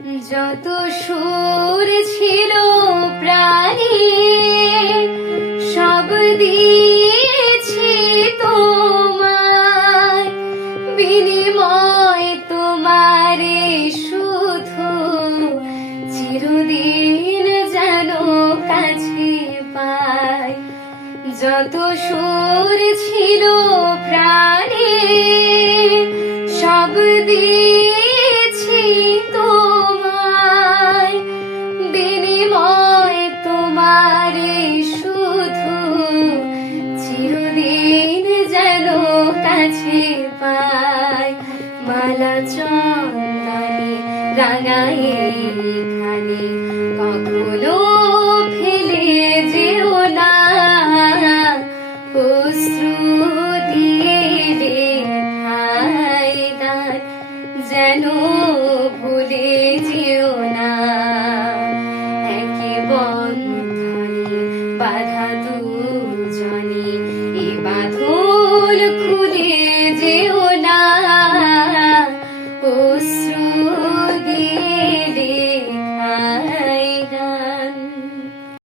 যত সুর ছিল প্রাণে সব দিয়েছি তোমায়, বিনিময় তোমারে শুধু চিরদিন যেন কাছে পাই। যত সুর ছিল প্রাণে সব দিয়েছি তোমায়, বিনিময় তোমারে শুধু চিরদিন যেন কাছে পাই। মালা চন্দনে রাঙাই খানে কখনো ফেলে যেও না, অশ্রু দিয়ে লেখাই গান যেন ভুলে যেও না। একে বন্ধনে বাধা দুজনে এ বাঁধন খুলে যেও